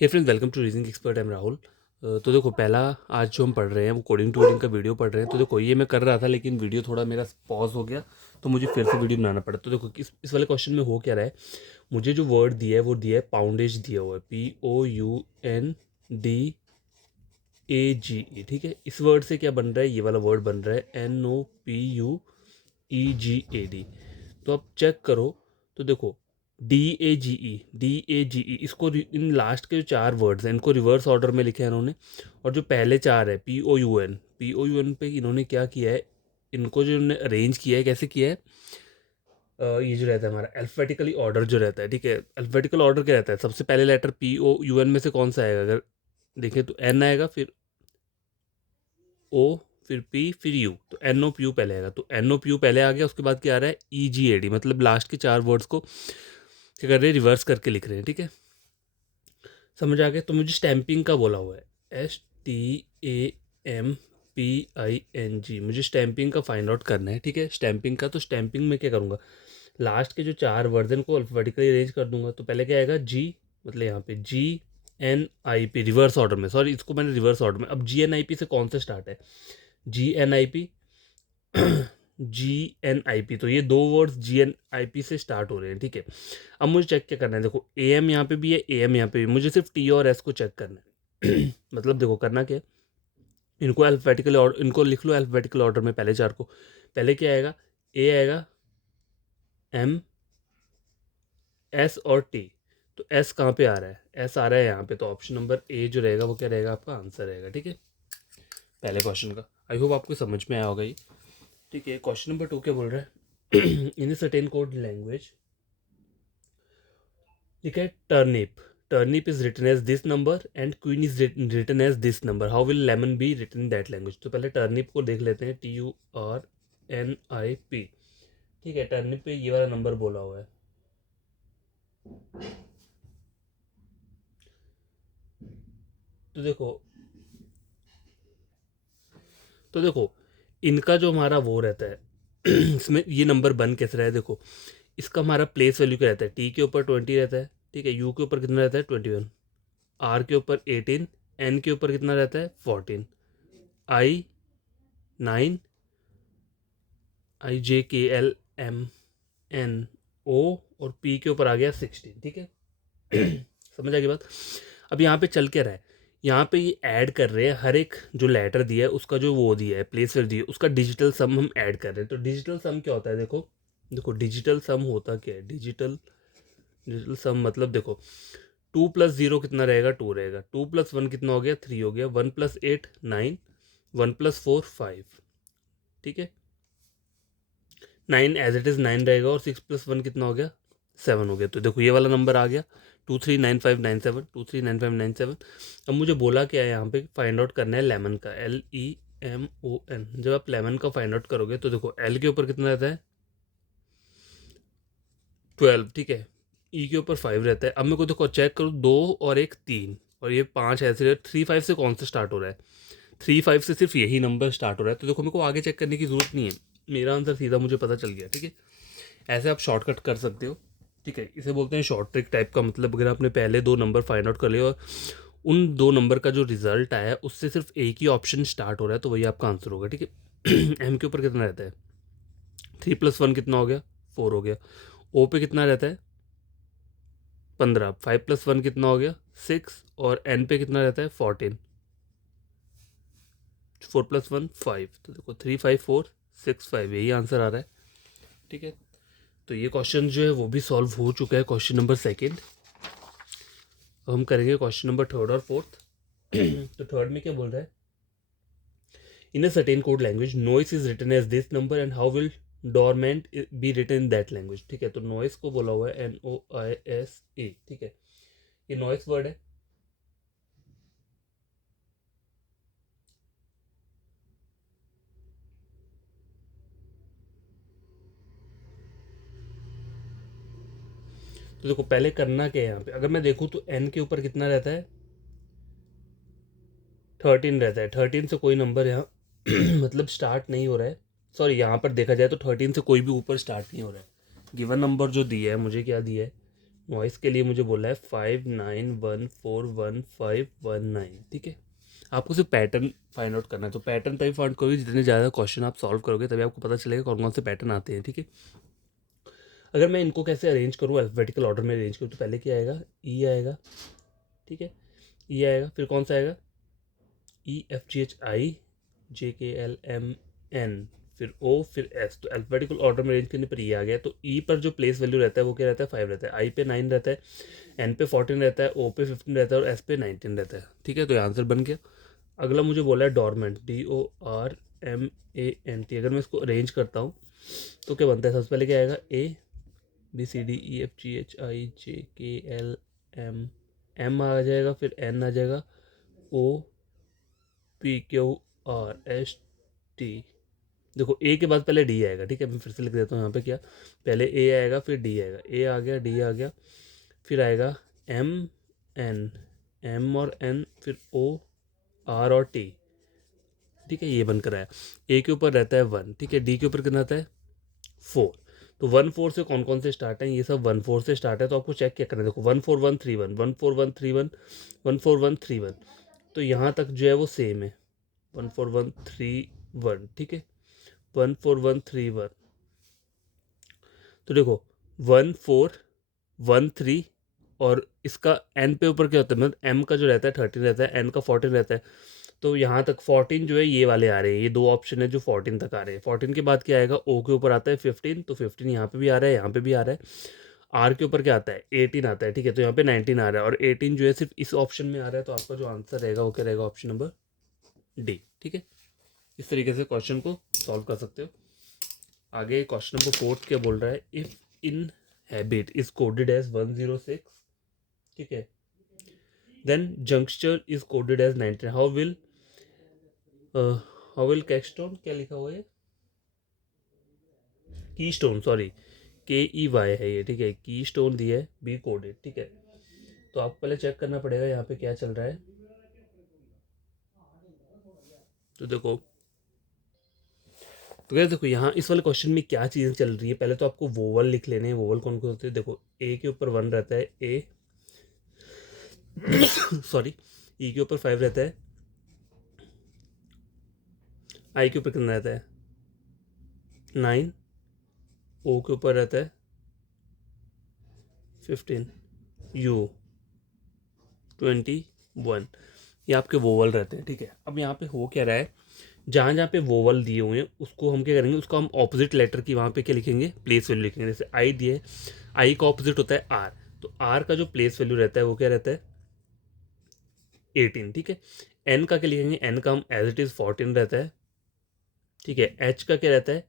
Hey friends, welcome to reasoning expert. Am Rahul. तो देखो, पहला आज जो हम पढ़ रहे हैं वो कोडिंग टू कोडिंग का वीडियो पढ़ रहे हैं। तो देखो, ये मैं कर रहा था लेकिन वीडियो थोड़ा मेरा पॉज हो गया, तो मुझे फिर से वीडियो बनाना पड़ा। तो देखो, इस वाले क्वेश्चन में हो क्या रहा है। मुझे जो वर्ड दिया है वो दिया है पाउंडेज, दिया हुआ है POUNDAGE। ठीक है, इस वर्ड से क्या बन रहा है, ये वाला वर्ड बन रहा है NOPUEGAD। तो आप चेक करो। तो देखो, DAGE इसको इन लास्ट के जो चार वर्ड्स हैं इनको रिवर्स ऑर्डर में लिखे हैं इन्होंने। और जो पहले चार है POUN पे इन्होंने क्या किया है, इनको जो इन्होंने अरेंज किया है, कैसे किया है। ये जो रहता है हमारा अल्फ़ाबेटिकली ऑर्डर जो रहता है, ठीक है। अल्फ़ाबेटिकल ऑर्डर क्या रहता है, सबसे पहले लेटर POUN में से कौन सा आएगा, अगर देखें तो N आएगा, फिर O, फिर P, फिर U। तो NOPU पहले आएगा, तो NOPU पहले आ गया। उसके बाद क्या आ रहा है EGAD, मतलब लास्ट के चार वर्ड्स को क्या कर रहे हैं, रिवर्स करके लिख रहे हैं। ठीक है, समझ आ गया। तो मुझे स्टैम्पिंग का बोला हुआ है STAMPING, मुझे स्टैम्पिंग का फाइंड आउट करना है। ठीक है, स्टैम्पिंग का, तो स्टैम्पिंग में क्या करूँगा, लास्ट के जो चार वर्जन को अल्फ़ाबेटिकली अरेंज कर दूंगा। तो पहले क्या आएगा जी, मतलब यहाँ पे GNIP, रिवर्स ऑर्डर में, सॉरी इसको मैंने रिवर्स ऑर्डर में। अब GNIP से कौन सा स्टार्ट है, GNIP GNIP, तो ये दो वर्ड्स GNIP से स्टार्ट हो रहे हैं। ठीक है, अब मुझे चेक क्या करना है, देखो AM यहाँ पे भी है, AM यहाँ पे भी, मुझे सिर्फ T और S को चेक करना है। मतलब देखो करना क्या है, इनको अल्फ़ाबेटिकल ऑर्डर, इनको लिख लो अल्फ़ाबेटिकल ऑर्डर में, पहले चार को। पहले क्या आएगा, A आएगा, M, S और T। तो S कहाँ पे आ रहा है, S आ रहा है यहाँ पे, तो ऑप्शन नंबर A जो रहेगा वो क्या रहेगा, आपका आंसर रहेगा। ठीक है, पहले क्वेश्चन का। आई होप आपको समझ में आया होगा ये। ठीक है, क्वेश्चन नंबर 2 क्या बोल रहा है। इन सर्टेन कोड लैंग्वेज, ठीक है, turnip is written as this number and queen is written as this number, how will lemon be written in that language. तो पहले टर्निप को देख लेते हैं, TURNIP। ठीक है, टर्निप पे ये वाला नंबर बोला हुआ है। तो देखो, इनका जो हमारा वो रहता है, इसमें ये नंबर बन कैसे रहा है, देखो इसका हमारा प्लेस वैल्यू क्या रहता है, T के ऊपर 20 रहता है, ठीक है, U के ऊपर कितना रहता है 21, R के ऊपर 18, N के ऊपर कितना रहता है 14, I 9, IJKLMNO, और P के ऊपर आ गया 16। ठीक है, समझ आ गई बात। अब यहाँ पे चल क्या रहा है, यहाँ पे ये ऐड कर रहे हैं, हर एक जो लेटर दिया है उसका जो वो दिया है प्लेस वैल्यू दिया है उसका डिजिटल सम हम ऐड कर रहे हैं। तो डिजिटल सम क्या होता है, देखो देखो डिजिटल सम होता क्या है, डिजिटल डिजिटल सम मतलब देखो, 2 + 0 कितना रहेगा, 2 रहेगा, 2 + 1 कितना हो गया, 3 हो गया, 1 + 8 9, 1 + 4 5। ठीक है, 9 एज इट इज़ 9 रहेगा, और 6 + 1 कितना हो गया, 7 हो गया। तो देखो ये वाला नंबर आ गया 239597, 239597। अब मुझे बोला क्या है, यहाँ पे फाइंड आउट करना है लेमन का, LEMON। जब आप लेमन का फाइंड आउट करोगे तो देखो L के ऊपर कितना रहता है 12, ठीक है, E के ऊपर 5 रहता है। अब मेरे को देखो चेक करो, 2 और 1 3, और ये 5 ऐसे, 3 5 से कौन सा स्टार्ट हो रहा है, 3 5 से सिर्फ यही नंबर स्टार्ट हो रहा है। तो देखो मेरे को आगे चेक करने की ज़रूरत नहीं है, मेरा आंसर सीधा मुझे पता चल गया। ठीक है, ऐसे आप शॉर्टकट कर सकते हो। ठीक है, इसे बोलते हैं शॉर्ट ट्रिक टाइप का, मतलब अगर आपने पहले दो नंबर फाइंड आउट कर लिए और उन दो नंबर का जो रिजल्ट आया है उससे सिर्फ एक ही ऑप्शन स्टार्ट हो रहा है, तो वही आपका आंसर होगा। ठीक है, एम के ऊपर कितना रहता है, 3 + 1 कितना हो गया, 4 हो गया। ओ पे कितना रहता है 15, 5 + 1 कितना हो गया 6, और एन पे कितना रहता है 14, 4 + 1 5। तो देखो 3 5 4 6 5, यही आंसर आ रहा है। ठीक है, तो ये क्वेश्चन जो है वो भी सॉल्व हो चुका है, क्वेश्चन नंबर सेकेंड। अब हम करेंगे क्वेश्चन नंबर थर्ड और फोर्थ। तो थर्ड में क्या बोल रहा है, in a certain code language noise is written as this number and how will dormant be written in that language. ठीक है, तो नॉइस को बोला हुआ है NOISE। ठीक है, ये नॉइस वर्ड है। तो देखो पहले करना क्या है, यहाँ पे अगर मैं देखूँ तो N के ऊपर कितना रहता है 13 रहता है, 13 से कोई नंबर यहाँ मतलब स्टार्ट नहीं हो रहा है। सॉरी, यहाँ पर देखा जाए तो 13 से कोई भी ऊपर स्टार्ट नहीं हो रहा है। गिवन नंबर जो दिया है मुझे, क्या दिया है वॉइस के लिए मुझे बोला है 59141519, ठीक है। आपको सिर्फ पैटर्न फाइंड आउट करना है, तो पैटर्न तभी फाइंड करोगे जितने ज़्यादा क्वेश्चन आप सॉल्व करोगे, तभी आपको पता चलेगा कौन कौन से पैटर्न आते हैं, ठीक है। अगर मैं इनको कैसे अरेंज करूँ, अल्फाबेटिकल ऑर्डर में अरेंज करूँ, तो पहले क्या आएगा, ई आएगा, ठीक है, ई आएगा, फिर कौन सा आएगा, E F G H I जे के एल एम एन, फिर ओ, फिर एस। तो अल्फाबेटिकल ऑर्डर में अरेंज करने पर ई आ गया। तो ई पर जो प्लेस वैल्यू रहता है वो क्या रहता है, 5 रहता है, आई पे 9 रहता है, एन पे 14 रहता है, ओ पे 15 रहता है और एस पे 19 रहता है, ठीक है। तो ये आंसर बन गया। अगला मुझे बोला है डॉर्मेंट, DORMANT। अगर मैं इसको अरेंज करता हूँ तो क्या बनता है, सबसे पहले क्या आएगा, ABCDEFGHIJKLM, एम आ जाएगा, फिर एन आ जाएगा, OPQRST। देखो ए के बाद पहले डी आएगा, ठीक है। मैं फिर से लिख देता हूँ यहाँ पे, क्या पहले ए आएगा, फिर डी आएगा, ए आ गया, डी आ गया, फिर आएगा एम, एन, एम और एन, फिर ओ, आर और टी, ठीक है। ये बनकर आया। ए के ऊपर रहता है 1, ठीक है। डी के ऊपर कितना आता है 4। तो 1 4 से कौन कौन से स्टार्ट हैं, ये सब 1 4 से स्टार्ट है। तो आपको चेक क्या करना है, देखो 1 4 1 3 1, 1 4 1 3 1, 1 4 1 3 1। तो यहाँ तक जो है वो सेम है, 1 4 1 3 1, ठीक है, 1 4 1 3 1। तो देखो 1 4 1 3, और इसका एन पे ऊपर क्या होता है, मतलब एम का जो रहता है 13 रहता है, एन का 14 रहता है। तो यहाँ तक 14 जो है ये वाले आ रहे हैं, ये दो ऑप्शन है जो 14 तक आ रहे हैं। 14 के बाद क्या आएगा, ओ के ऊपर आता है 15, तो 15 यहाँ पे भी आ रहा है, यहाँ पे भी आ रहा है। आर के ऊपर क्या आता है, 18 आता है, ठीक है। तो यहाँ पे 19 आ रहा है, और 18 जो है सिर्फ इस ऑप्शन में आ रहा है। तो आपका जो आंसर रहेगा वो क्या रहेगा, ऑप्शन नंबर डी, ठीक है। इस तरीके से क्वेश्चन को सॉल्व कर सकते हो। आगे क्वेश्चन नंबर 4 क्या बोल रहा है, if inhabit is coded as 106, ठीक है, then junction is coded as 19, how will Caxton, क्या लिखा हुआ है, की स्टोन, सॉरी, KEY है ये, ठीक है। की स्टोन दिया है बी कोडेड, ठीक है। तो आपको पहले चेक करना पड़ेगा यहाँ पे क्या चल रहा है। तो देखो, तो क्या देखो यहाँ इस वाले क्वेश्चन में क्या चीज़ें चल रही है। पहले तो आपको वोवल लिख लेने हैं, वोवल कौन कौन होते हैं। देखो ए के ऊपर 1 रहता है, ए सॉरी, ई के ऊपर 5 रहता है, आई के ऊपर कितना रहता है 9, ओ के ऊपर रहता है 15, यू 21। ये आपके वोवल रहते हैं, ठीक है। अब यहाँ पे हो क्या रहा है, जहाँ जहाँ पे वोवल दिए हुए हैं उसको हम क्या करेंगे, उसको हम ऑपोजिट लेटर की वहाँ पे क्या लिखेंगे, प्लेस वैल्यू लिखेंगे। जैसे आई दिए, आई का ऑपोजिट होता है आर, तो आर का जो प्लेस वैल्यू रहता है वो क्या रहता है 18, ठीक है। एन का क्या लिखेंगे, एन का हम एज इट इज़ 14 रहता है, ठीक है। एच का क्या रहता है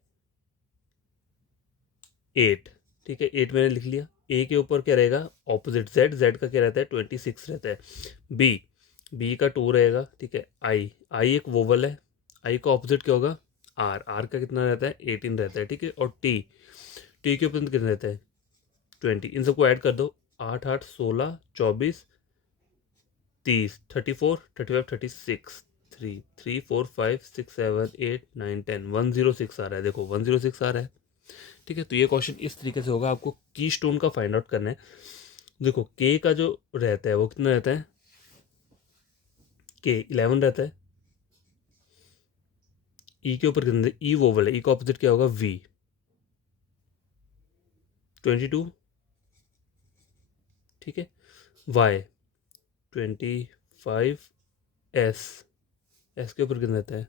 8, ठीक है, 8 मैंने लिख लिया। ए के ऊपर क्या रहेगा ऑपोजिट जेड, जेड का क्या रहता है 26 रहता है। बी, बी का 2 रहेगा, ठीक है। आई, आई एक वोवल है, आई का ऑपोजिट क्या होगा आर, आर का कितना रहता है 18 रहता है, ठीक है। और टी, टी के ऊपर कितना रहता है 20। इन सबको ऐड कर दो, 8 8 16 24 30, 34 35 36, 3 3 4 5 6 7 8 9 10, 106 आ रहा है। देखो 106 आ रहा है, ठीक है। तो ये क्वेश्चन इस तरीके से होगा। आपको की स्टोन का फाइंड आउट करना है। देखो के का जो रहता है वो कितना रहता है, के 11 रहता है। ई के ऊपर कितना, ई वोवल है, ई का ऑपोजिट क्या होगा वी, 22, ठीक है। वाई 25, एस, एस के ऊपर कितना रहता है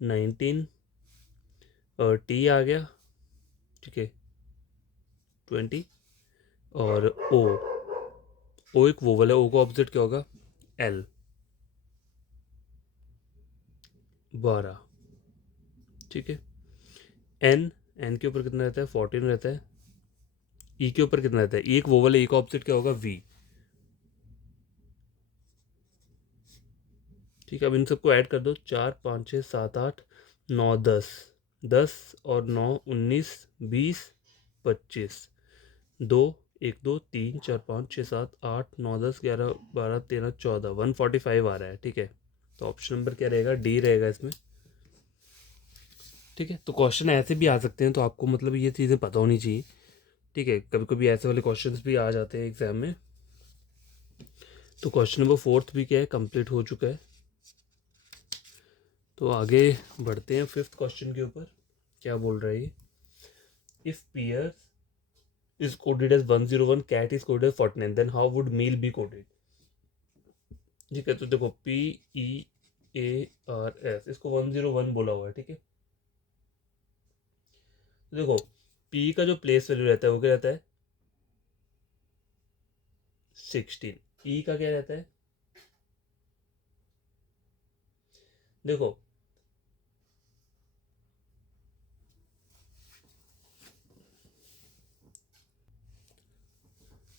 19, और टी आ गया, ठीक है 20, और ओ, ओ एक वोवल है, ओ का ऑपोजिट क्या होगा एल, 12, ठीक है। एन, एन के ऊपर कितना रहता है 14 रहता है। ई के ऊपर कितना रहता है, ई एक वोवल है, ई का ऑपोजिट क्या होगा वी, ठीक है। अब इन सबको ऐड कर दो, 4 5 6 7 8 9 10, 10 और 9 19 20 25, 2 1 2 3 4 5 6 7 8 9 10 11 12 13 14, 145 आ रहा है, ठीक है। तो ऑप्शन नंबर क्या रहेगा, डी रहेगा इसमें, ठीक है। तो क्वेश्चन ऐसे भी आ सकते हैं, तो आपको मतलब ये चीज़ें पता होनी चाहिए। ठीक है, कभी कभी ऐसे वाले क्वेश्चंस भी आ जाते हैं एग्जाम में। तो क्वेश्चन नंबर 4 भी क्या है, कंप्लीट हो चुका है। तो आगे बढ़ते हैं 5th क्वेश्चन के ऊपर। क्या बोल रहा है ये, if pear is coded as 101, cat is coded as 49, then how would meal be coded? ठीक है, तो देखो PEARS इसको 101 बोला हुआ है, ठीक है। तो देखो P का जो प्लेस वैल्यू रहता है वो क्या रहता है 16, E का क्या रहता है, देखो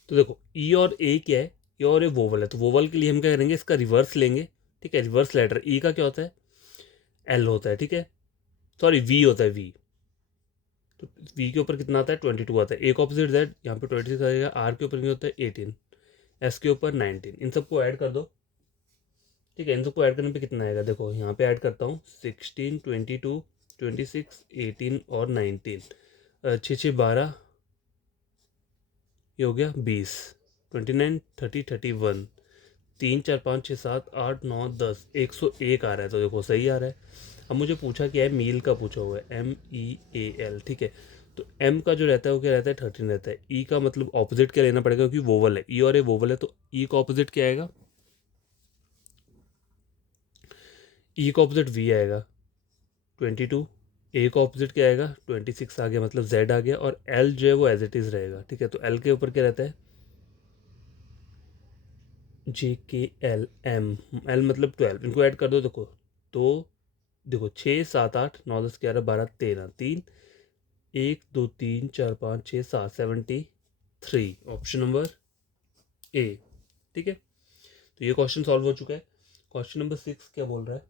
तो देखो E और A क्या है, E और A वोवल है, तो वोवल के लिए हम क्या करेंगे, इसका रिवर्स लेंगे। ठीक है, रिवर्स लेटर E का क्या होता है, L होता है, ठीक है, सॉरी V होता है, V। तो V के ऊपर कितना आता है 22 आता है, एक ऑपोजिट Z यहाँ पे 26 आएगा, R के ऊपर क्या होता है 18, S के ऊपर 19, इन सबको ऐड कर दो। ठीक है, इन सबको ऐड करने पे कितना आएगा, देखो यहाँ पे ऐड करता हूँ 16, 22, 26, 18 और 19, 6 6 12, ये हो गया 20, 29, 30, 31, 3 4 5 6 7 8 9 10, 101 आ रहा है, तो देखो सही आ रहा है। अब मुझे पूछा क्या है, मील का पूछा हुआ है, MEAL, ठीक है। तो M का जो रहता है वो क्या रहता है 13 रहता है। E का मतलब ऑपोजिट क्या लेना पड़ेगा, क्योंकि वोवल है, E और ए वोवल है, तो E का ऑपोजिट क्या आएगा, E का ऑपोजिट V आएगा 22, A का ऑपोजिट क्या आएगा 26 आ गया, मतलब Z आ गया, और L जो है वो एज इट इज़ रहेगा। ठीक है, तो L के ऊपर क्या रहता है JKL M, L मतलब 12, इनको ऐड कर दो, देखो तो देखो 6 7 8 9 10 11 12 13, 1 2 3 4 5 6 7, 73, ऑप्शन नंबर ए। ठीक है, तो ये क्वेश्चन सॉल्व हो चुका है। क्वेश्चन नंबर 6 क्या बोल रहा है,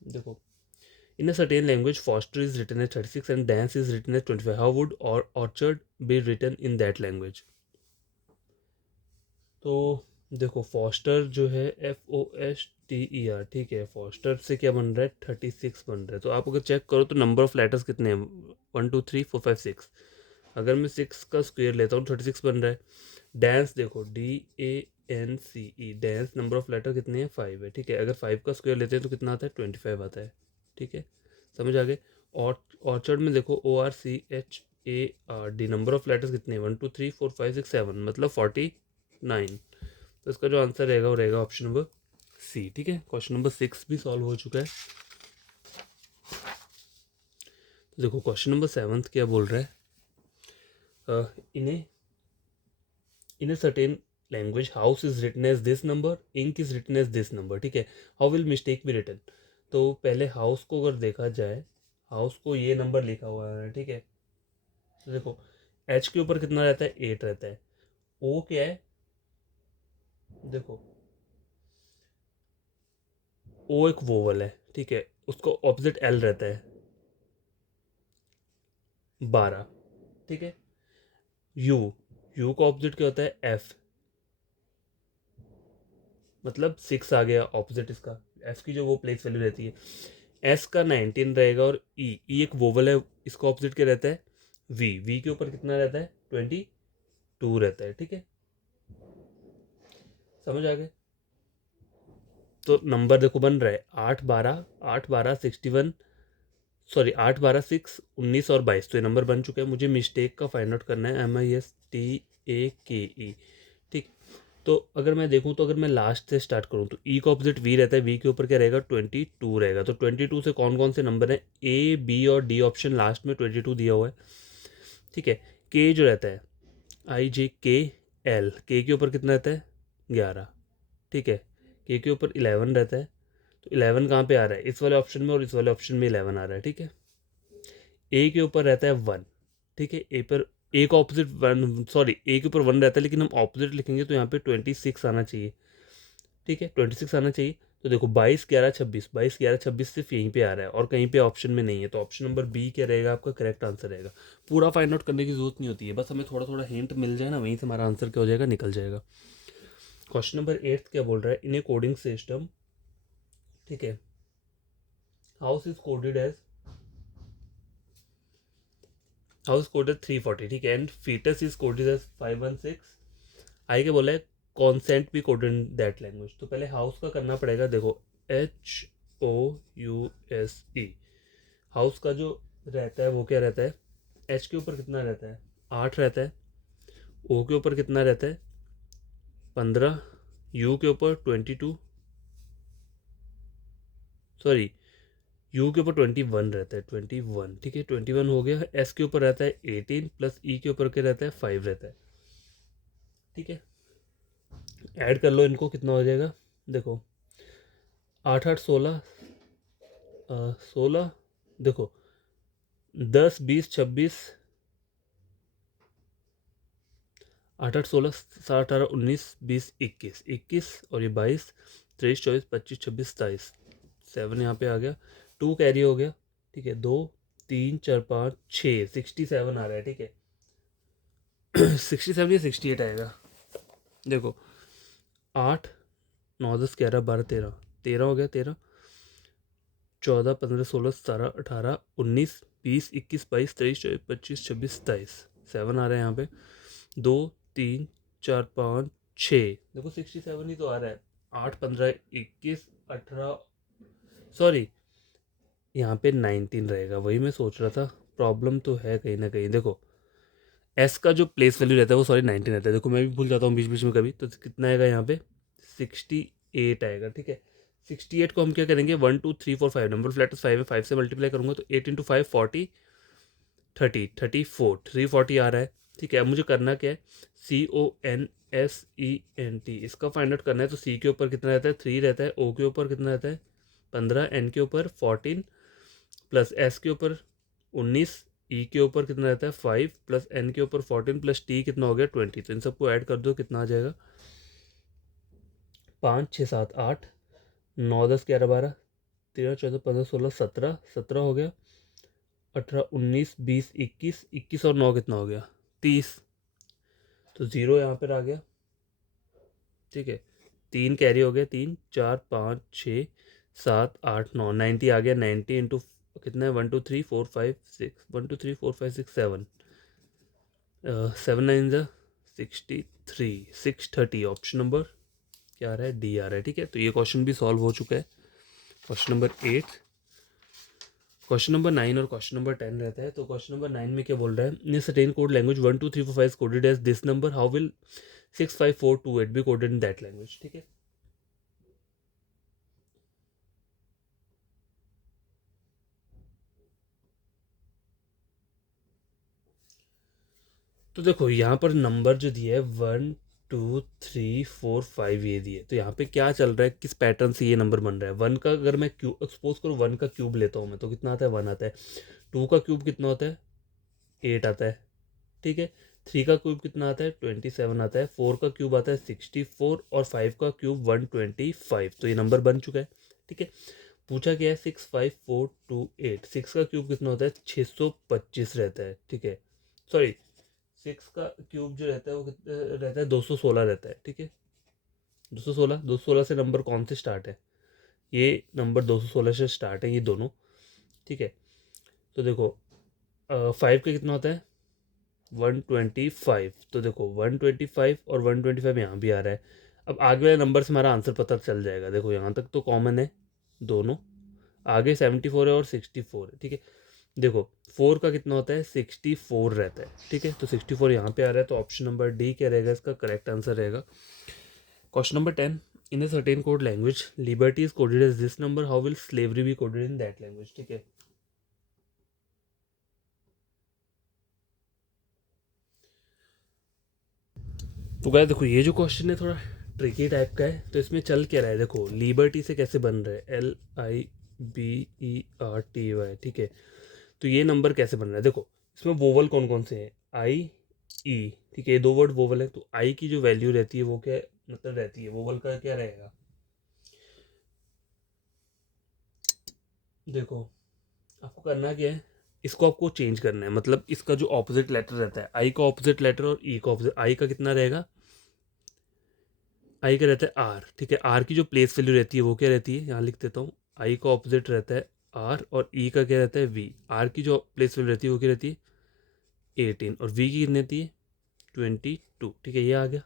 देखो in a certain language foster is written as 36 and dance is written as 25, how would or orchard be written in that language? तो देखो फॉस्टर जो है FOSTER, ठीक है, फॉस्टर से क्या बन रहा है 36 बन रहा है। तो आप अगर चेक करो तो नंबर ऑफ लेटर्स कितने हैं 1 2 3 4 5 6, अगर मैं 6 का स्क्वायर लेता हूँ 36 बन रहा है। डांस देखो DANCE, dance number of letter कितने हैं 5 है, ठीक है, अगर 5 का स्क्वायर लेते हैं तो कितना आता है 25 आता है। ठीक है, समझ आ गए। और ऑर्चर्ड में देखो ORCHARD, नंबर ऑफ लेटर्स कितने हैं 1 2 3 4 5 6 7, मतलब 49। तो इसका जो आंसर रहेगा वो रहेगा ऑप्शन नंबर सी। ठीक है, क्वेश्चन नंबर 6 भी सॉल्व हो चुका है। तो देखो क्वेश्चन नंबर 7 क्या बोल रहा है, in a certain language house is written as this number, ink is written as this number. ठीक है, how will mistake be written. तो पहले हाउस को अगर देखा जाए, हाउस को ये नंबर लिखा हुआ है, ठीक है, तो देखो H के ऊपर कितना रहता है 8 रहता है, O क्या है, देखो O एक वोवल है, ठीक है, उसको ऑपोजिट L रहता है 12। ठीक है, U, U का ऑपोजिट क्या होता है F, मतलब 6 आ गया ऑपोजिट इसका, F की जो वो प्लेस वैल्यू रहती है। S का 19 रहेगा, और E एक वोवल है, इसका ऑपोजिट क्या रहता है V के ऊपर कितना रहता है 22 रहता है। ठीक है, समझ आ गए। तो नंबर देखो बन रहा है 8 12 सॉरी 8 12 6 19 और 22, तो ये नंबर बन चुके हैं। मुझे मिस्टेक का फाइंड आउट करना है, MISTAKE। ठीक, तो अगर मैं देखूं तो अगर मैं लास्ट से स्टार्ट करूं तो E का ऑपोजिट V रहता है, V के ऊपर क्या रहेगा 22 रहेगा, तो 22 से कौन कौन से नंबर हैं, A B और D, ऑप्शन लास्ट में 22 दिया हुआ है। ठीक है, K जो रहता है IJKL, K के ऊपर कितना रहता है 11। ठीक है, K के ऊपर 11 रहता है, तो 11 कहाँ पे आ रहा है, इस वाले ऑप्शन में और इस वाले ऑप्शन में 11 आ रहा है। ठीक है, ए के ऊपर रहता है 1। ठीक है, ए पर ए का ऑपोजिट 1, सॉरी ए के ऊपर 1 रहता है, लेकिन हम ऑपोजिट लिखेंगे तो यहाँ पे 26 आना चाहिए। ठीक है, 26 आना चाहिए। तो देखो 22 11 26 सिर्फ यहीं पे आ रहा है और कहीं पे ऑप्शन में नहीं है, तो ऑप्शन नंबर बी क्या रहेगा आपका करेक्ट आंसर रहेगा। पूरा फाइंड आउट करने की जरूरत नहीं होती है, बस हमें थोड़ा थोड़ा हिंट मिल जाए ना, वहीं से हमारा आंसर क्या हो जाएगा, निकल जाएगा। क्वेश्चन नंबर 8 क्या बोल रहा है, इन ए कोडिंग सिस्टम, ठीक है, house is coded as house coded 340, ठीक है, and fetus is coded as 516। आई के बोला है कॉन्सेंट भी कोडेड इन दैट लैंग्वेज। तो पहले हाउस का करना पड़ेगा, देखो HOUSE। हाउस का जो रहता है वो क्या रहता है, एच के ऊपर कितना रहता है, 8 रहता है, ओ के ऊपर कितना रहता है, 15, यू के ऊपर 22, सॉरी यू के ऊपर 21 रहता है, 21, ठीक है, 21 हो गया। एस के ऊपर रहता है 18 प्लस ई के ऊपर क्या रहता है, 5 रहता है, ठीक है। ऐड कर लो इनको, कितना हो जाएगा, देखो 8 8 16, 16, देखो 10 20 26, 8 8 16 7 18 19 20 21 21 और ये 22 23 24 25 26 27, 7 यहाँ पे आ गया, 2 कैरी हो गया, ठीक है, 2 3 4 5 6 67 आ रहा है, ठीक है। 67 या 68 आएगा, देखो 8 9 10 11 12 13, 13 हो गया, 13 14 15 16 17 18 19 20 21 22 23 24 25 26 27, 7 आ रहा है यहाँ पे, 2 3 4 5 6, देखो 67 ही तो आ रहा है, 8 15 21 18, सॉरी यहाँ पे 19 रहेगा, वही मैं सोच रहा था, प्रॉब्लम तो है कहीं ना कहीं। देखो एस का जो प्लेस वैल्यू रहता है वो सॉरी 19 रहता है, देखो मैं भी भूल जाता हूँ बीच बीच में कभी, तो कितना आएगा यहाँ पे 68 आएगा, ठीक है। 68 को हम क्या करेंगे, 1 2 3 4 5 नंबर फ्लैट 5 है, 5 से मल्टीप्लाई करूंगा तो 8 इंटू 5 40, 30 34 340 आ रहा है, ठीक है। अब मुझे करना क्या है, CONSENT इसका फाइंड आउट करना है। तो सी के ऊपर कितना रहता है, 3 रहता है, ओ के ऊपर कितना रहता है 15, एन के ऊपर 14 प्लस एस के ऊपर 19, ई के ऊपर कितना रहता है 5 प्लस एन के ऊपर 14 प्लस टी कितना हो गया 20। तो इन सबको ऐड कर दो, कितना आ जाएगा, 5 6 7 8 9 10 11 12 13 14 15 16 17, 17 हो गया, 18 19 20 21, 21 और 9 कितना हो गया 30, तो जीरो यहाँ पर आ गया, ठीक है। 3 कैरी हो गया, 3 4 5 6 7 8 9, 90 आ गया, 90 इंटू कितना है 1 2 3 4 5 6, 1 2 3 4 5 6 7, 7 9 जा 63, 630, ऑप्शन नंबर क्या आ रहा है, डी आ रहा है, ठीक है। तो ये क्वेश्चन भी सॉल्व हो चुका है, क्वेश्चन नंबर 8। क्वेश्चन नंबर 9 और क्वेश्चन नंबर 10 रहता है। तो क्वेश्चन नंबर 9 में क्या बोल रहा है, in certain code language 1 2 3 4 5 coded as this number, how will 6 5 4 2 8 be coded in that language, ठीक है। तो देखो यहाँ पर नंबर जो दिया है 1 2 3 4 5 ये दिए, तो यहाँ पे क्या चल रहा है, किस पैटर्न से ये नंबर बन रहा है। 1 का अगर मैं क्यूब एक्सपोज करूँ, 1 का क्यूब लेता हूँ मैं, तो कितना आता है 1 आता है। 2 का क्यूब कितना होता है 8 आता है, ठीक है। 3 का क्यूब कितना आता है 27 आता है। 4 का क्यूब आता है 64 और 5 का क्यूब 125। तो ये नंबर बन चुका है, ठीक है। पूछा गया है 6 5 4 2 8, 6 का क्यूब कितना होता है 625 रहता है, ठीक है। सॉरी 6 का क्यूब जो रहता है वो कितना रहता है 216 रहता है, ठीक है। 216 से नंबर कौन से स्टार्ट है, ये नंबर 216 से स्टार्ट है ये दोनों, ठीक है। तो देखो 5 का कितना होता है 125, तो देखो 125 और 125 यहाँ भी आ रहा है। अब आगे वाले नंबर से हमारा आंसर पता चल जाएगा, देखो यहाँ तक तो कॉमन है दोनों, आगे 74 है और 64 है, ठीक है। देखो 4 का कितना होता है 64 रहता है, ठीक है। तो 64 यहाँ पे आ रहा है, तो ऑप्शन नंबर डी क्या रहेगा, इसका करेक्ट आंसर रहेगा। Question number 10, in a certain code language liberty is coded as this number, how will slavery be coded in that language, ठीक है। तो गाइस देखो ये जो क्वेश्चन है थोड़ा ट्रिकी टाइप का है। तो इसमें चल क्या रहा है, देखो लिबर्टी से कैसे बन रहा है, LIBERTY, ठीक है। तो ये नंबर कैसे बन रहा है, देखो इसमें वोवल कौन कौन से हैं, आई ई, ठीक है, ये दो वर्ड वोवल है। तो आई की जो वैल्यू रहती है वो क्या मतलब रहती है, वोवल का क्या रहेगा, देखो आपको करना क्या है, इसको आपको चेंज करना है, मतलब इसका जो ऑपोजिट लेटर रहता है, आई का ऑपोजिट लेटर और ई का ऑपोजिट, आई का कितना रहेगा, आई का रहता है आर, ठीक है। आर की जो प्लेस वैल्यू रहती है वो क्या रहती है, यहाँ लिख देता हूँ, आई का ऑपोजिट रहता है आर और ई का क्या रहता है वी। आर की जो प्लेस वैल्यू रहती है वो क्या रहती है 18 और v की कितनी आती है 22, ठीक है, ये आ गया।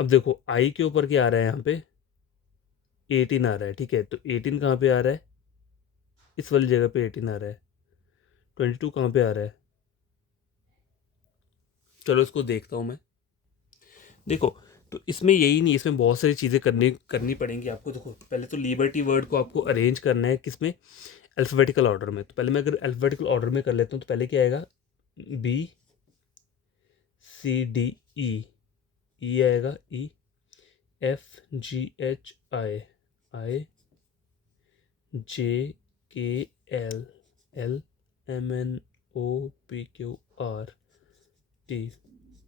अब देखो i के ऊपर क्या आ रहा है यहाँ पे 18 आ रहा है, ठीक है, तो 18 कहाँ पे आ रहा है, इस वाली जगह पे 18 आ रहा है। 22 कहाँ पे आ रहा है, चलो इसको देखता हूँ मैं। देखो, तो इसमें यही नहीं, इसमें बहुत सारी चीज़ें करनी पड़ेंगी आपको। देखो पहले तो लिबर्टी वर्ड को आपको अरेंज करना है किसमें, अल्फ़ाबेटिकल ऑर्डर में। तो पहले मैं अगर अल्फ़ाबेटिकल ऑर्डर में कर लेता हूँ तो पहले क्या आएगा, B C D E, ई आएगा, EFGHIIJKLMNOPQRT।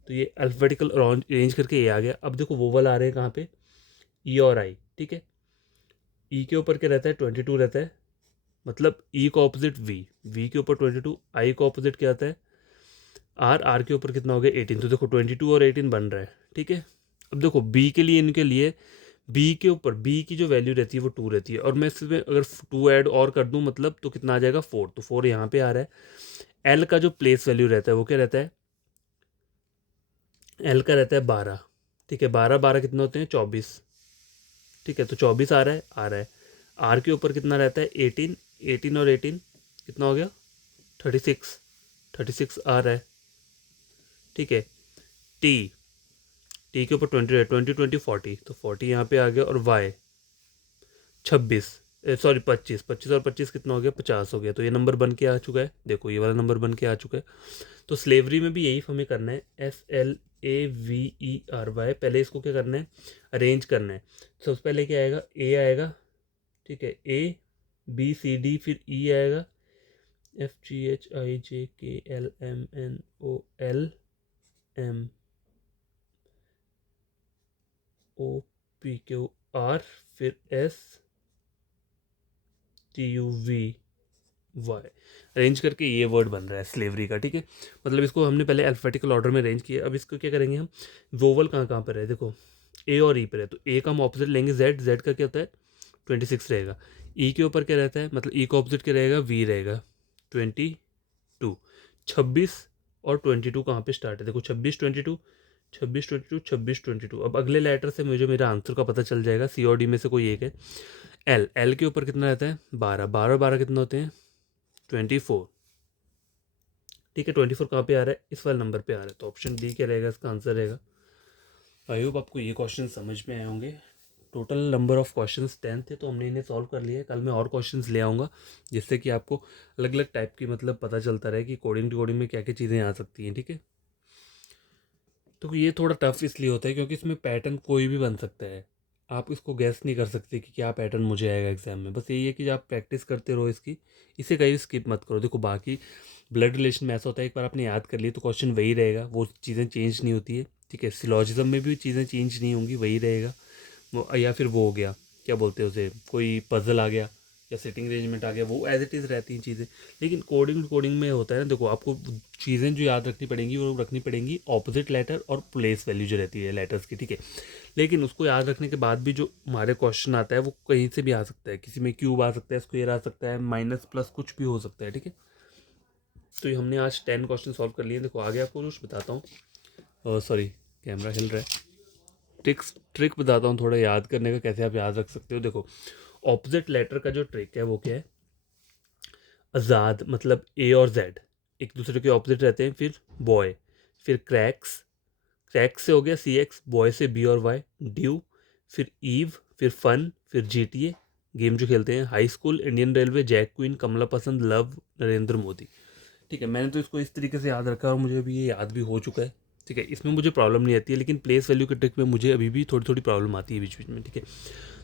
तो ये अल्फ़ाबेटिकल अरेंज करके ये आ गया। अब देखो वोवल आ रहे हैं कहाँ पे, ई और आई, ठीक है। ई के ऊपर क्या रहता है 22 रहता है, मतलब ई का ऑपोजिट वी के ऊपर 22, आई का ऑपोजिट क्या आता है आर के ऊपर कितना हो गया 18। तो देखो 22 और 18 बन रहा है, ठीक है। अब देखो बी के लिए, इनके लिए बी के ऊपर बी की जो वैल्यू रहती है वो 2 रहती है, और मैं इसमें अगर 2 ऐड और कर दूं मतलब तो कितना आ जाएगा 4, तो 4 यहाँ पे आ रहा है। एल का जो प्लेस वैल्यू रहता है वो क्या रहता है, एल का रहता है 12, ठीक है, 12 12 कितने होते हैं 24, ठीक है, तो 24 आ रहा है। आर के ऊपर कितना रहता है 18, 18 और 18 कितना हो गया 36, 36 आ रहा है, ठीक है। टी टी के ऊपर 20 है, 20 20 40, तो 40 यहाँ पे आ गया। और वाई 26, सॉरी 25, 25 और 25 कितना हो गया 50 हो गया। तो ये नंबर बन के आ चुका है, देखो ये वाला नंबर बन के आ चुका है। तो स्लेवरी में भी यही हमें करना है, SLAVERY। पहले इसको क्या करना है, अरेंज करना है। सबसे पहले क्या आएगा, ए आएगा, ठीक है, A B C D, फिर ई आएगा, FGHIJKLMNOPQR, फिर STUVY। अरेंज करके ये वर्ड बन रहा है स्लेवरी का, ठीक है। मतलब इसको हमने पहले अल्फाबेटिकल ऑर्डर में अरेंज किया। अब इसको क्या करेंगे हम, वोवल कहाँ कहाँ पर है, देखो ए और ई पर है, तो ए का हम ऑपोजिट लेंगे जेड, जेड का क्या होता है 26 रहेगा। ई के ऊपर क्या रहता है, मतलब ई का ऑपोजिट क्या रहेगा, वी रहेगा 22। 26 और 22 कहाँ पे स्टार्ट है, देखो 26 22, 26 22, 26 22। अब अगले लेटर से मुझे मेरा आंसर का पता चल जाएगा, सी और डी में से कोई एक है। एल एल के ऊपर कितना रहता है 12, 12 12 कितना होते हैं 24, ठीक है। 24 कहाँ पे आ रहा है, इस वाले नंबर पे आ रहा है, तो ऑप्शन डी क्या रहेगा, इसका आंसर रहेगा। आई होप आपको ये क्वेश्चन समझ में आए होंगे। टोटल नंबर ऑफ क्वेश्चंस 10 थे, तो हमने इन्हें सॉल्व कर लिया है। कल मैं और क्वेश्चंस ले आऊँगा जिससे कि आपको अलग अलग टाइप की मतलब पता चलता रहे कि कोडिंग टू कोडिंग में क्या क्या चीज़ें आ सकती हैं, ठीक है। तो ये थोड़ा टफ इसलिए होता है क्योंकि इसमें पैटर्न कोई भी बन सकता है, आप इसको गैस नहीं कर सकते कि क्या पैटर्न मुझे आएगा एग्जाम में। बस यही है कि आप प्रैक्टिस करते रहो इसकी, इसे कहीं स्किप मत करो। देखो बाकी ब्लड रिलेशन में ऐसा होता है, एक बार आपने याद कर लिया तो क्वेश्चन वही रहेगा, वो चीज़ें चेंज नहीं होती है, ठीक है। सिलॉजिज्म में भी चीज़ें चेंज नहीं होंगी, वही रहेगा या फिर वो हो गया क्या बोलते हैं उसे, कोई पजल आ गया या सिटिंग अरेंजमेंट आ गया, वो एज इट इज़ रहती हैं चीज़ें। लेकिन कोडिंग कोडिंग में होता है ना, देखो आपको चीज़ें जो याद रखनी पड़ेंगी वो रखनी पड़ेंगी ऑपोजिट लेटर और प्लेस वैल्यू जो रहती है लेटर्स की, ठीक है। लेकिन उसको याद रखने के बाद भी जो हमारे क्वेश्चन आता है वो कहीं से भी आ सकता है, किसी में क्यूब आ सकता है, स्क्वेयर आ सकता है, माइनस प्लस कुछ भी हो सकता है, ठीक है। तो ये हमने आज 10 क्वेश्चन सॉल्व कर लिए। देखो आगे आपको कुछ बताता हूँ, सॉरी कैमरा हिल रहा है। ट्रिक बताता हूँ थोड़ा याद करने का, कैसे आप याद रख सकते हो। देखो ऑपोजिट लेटर का जो ट्रिक है वो क्या है, आज़ाद मतलब ए और जेड एक दूसरे के ऑपोजिट रहते हैं, फिर बॉय, फिर क्रैक्स, क्रैक्स से हो गया CX, बॉय से बी और वाई, ड्यू, फिर ईव, फिर फन, फिर GTA गेम जो खेलते हैं, high school, Indian railway, jack queen, Kamala पसंद, लव, नरेंद्र मोदी, ठीक है। मैंने तो इसको इस तरीके से याद रखा और मुझे अभी ये याद भी हो चुका है, ठीक है। इसमें मुझे प्रॉब्लम नहीं आती है, लेकिन प्लेस वैल्यू के ट्रिक में मुझे अभी भी थोड़ी थोड़ी प्रॉब्लम आती है बीच बीच में, ठीक है।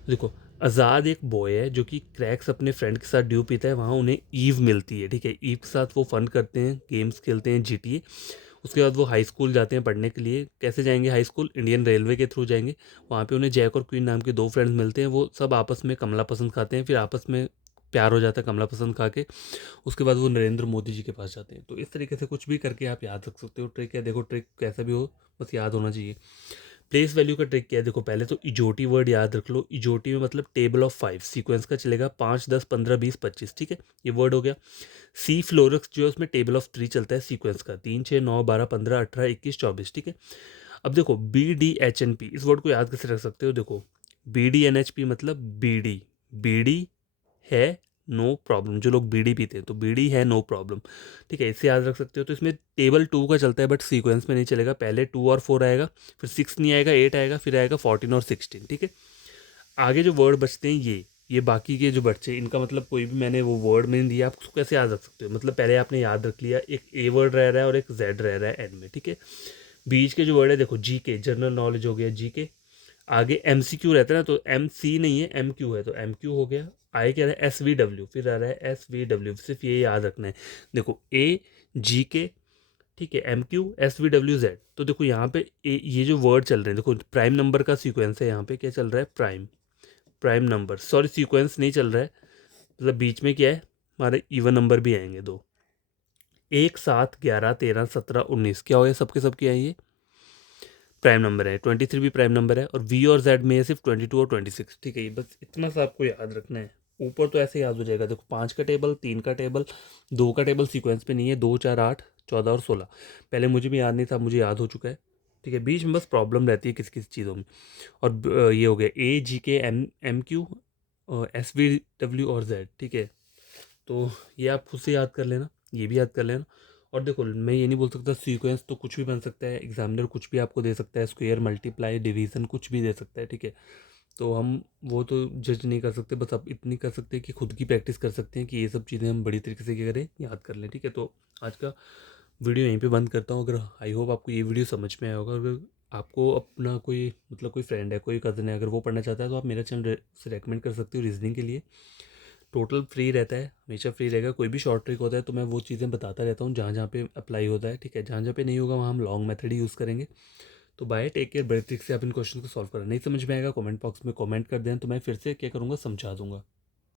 देखो आज़ाद एक बॉय है जो कि क्रैक्स अपने फ्रेंड के साथ ड्यू पीता है, वहाँ उन्हें ईव मिलती है, ठीक है। ईव के साथ वो फन करते हैं, गेम्स खेलते हैं, GTA। उसके बाद वो हाई स्कूल जाते हैं पढ़ने के लिए। कैसे जाएंगे हाई स्कूल, इंडियन रेलवे के थ्रू जाएंगे। वहाँ पे उन्हें जैक और क्वीन नाम के दो फ्रेंड्स मिलते हैं, वो सब आपस में कमला पसंद खाते हैं, फिर आपस में प्यार हो जाता है कमला पसंद खा के। उसके बाद वो नरेंद्र मोदी जी के पास जाते हैं। तो इस तरीके से कुछ भी करके आप याद रख सकते हो, ट्रिक है, देखो ट्रिक कैसा भी हो बस याद होना चाहिए। प्लेस वैल्यू का ट्रिक क्या है, देखो पहले तो इजोटी वर्ड याद रख लो। इजोटी में मतलब टेबल ऑफ 5 सीक्वेंस का चलेगा, 5 10 15 20 25, ठीक है, ये वर्ड हो गया। सी फ्लोरक्स जो है उसमें टेबल ऑफ 3 चलता है सीक्वेंस का, 3 6 9 12 15 18 21 24, ठीक है। अब देखो B D H N P, इस वर्ड को याद कैसे रख सकते हो, देखो B D N H P मतलब बीडी, बीडी है नो प्रॉब्लम, जो लोग बीड़ी पीते हैं तो बीड़ी है नो प्रॉब्लम, ठीक है, इससे याद रख सकते हो। तो इसमें टेबल 2 का चलता है बट सीक्वेंस में नहीं चलेगा, पहले 2 और 4 आएगा, फिर 6 नहीं आएगा, 8 आएगा, फिर आएगा 14 और 16, ठीक है। आगे जो वर्ड बचते हैं ये बाकी के जो बच्चे, इनका मतलब कोई भी मैंने वो वर्ड में नहीं दिया, आप उसको कैसे याद रख सकते हो, मतलब पहले आपने याद रख लिया, एक ए वर्ड रह रहा है और एक जेड रह रहा है एंड में, ठीक है। बीच के जो वर्ड है देखो जी के, जनरल नॉलेज हो गया जी के। आगे एम सी क्यू रहता है ना, तो एम सी नहीं है एम क्यू है, तो एम क्यू हो गया। आगे क्या रहा है एस वी डब्ल्यू, फिर आ रहा है एस वी डब्ल्यू, सिर्फ ये याद रखना है। देखो ए जी के, ठीक है, M Q S V W Z. तो देखो यहाँ पे ये जो वर्ड चल रहे हैं, देखो प्राइम नंबर का सीक्वेंस है, यहाँ पे क्या चल रहा है prime, prime number, sorry sequence नहीं चल रहा है, मतलब बीच में क्या है हमारे इवन नंबर भी आएंगे दो, 1 7 11 13 17 19, क्या हो गया सबके सब क्या है ये प्राइम नंबर है। 23 भी प्राइम नंबर है, और वी और जेड में है सिर्फ 22 और 26, ठीक है। ये बस इतना सा आपको याद रखना है, ऊपर तो ऐसे याद हो जाएगा। देखो 5 का टेबल, 3 का टेबल, 2 का टेबल सीक्वेंस पे नहीं है, 2 4 8 14 और 16, पहले मुझे भी याद नहीं था, मुझे याद हो चुका है, ठीक है। बीच में बस प्रॉब्लम रहती है किस किस चीज़ों में। और ये हो गया A G K M M Q S V W और जेड, ठीक है। तो ये आप खुद से याद कर लेना, ये भी याद कर लेना। और देखो मैं ये नहीं बोल सकता सीक्वेंस तो कुछ भी बन सकता है, एग्जामिनर कुछ भी आपको दे सकता है, स्क्वायर मल्टीप्लाई डिवीजन कुछ भी दे सकता है, ठीक है। तो हम वो तो जज नहीं कर सकते, बस आप इतनी कर सकते हैं कि खुद की प्रैक्टिस कर सकते हैं कि ये सब चीज़ें हम बड़ी तरीके से क्या करें, याद कर लें, ठीक है। तो आज का वीडियो यहीं पे बंद करता हूँ। अगर आई होप आपको ये वीडियो समझ में आया होगा। अगर आपको अपना कोई मतलब कोई फ्रेंड है, कोई कज़न है, अगर वो पढ़ना चाहता है तो आप मेरा चैनल से रेकमेंड कर सकते हो रीजनिंग के लिए। टोटल फ्री रहता है, हमेशा फ्री रहेगा। कोई भी शॉर्ट ट्रिक होता है तो मैं वो चीज़ें बताता रहता हूँ जहाँ जहाँ पे अप्लाई होता है, ठीक है। जहाँ जहाँ पे नहीं होगा वहाँ हम लॉन्ग मेथड ही यूज़ करेंगे। तो बाय टेक केयर, बड़े ट्रिक से आप इन क्वेश्चन को सॉल्व करें। नहीं समझ में आएगा कमेंट बॉक्स में कमेंट कर दें, तो मैं फिर से क्या करूँगा समझा दूँगा।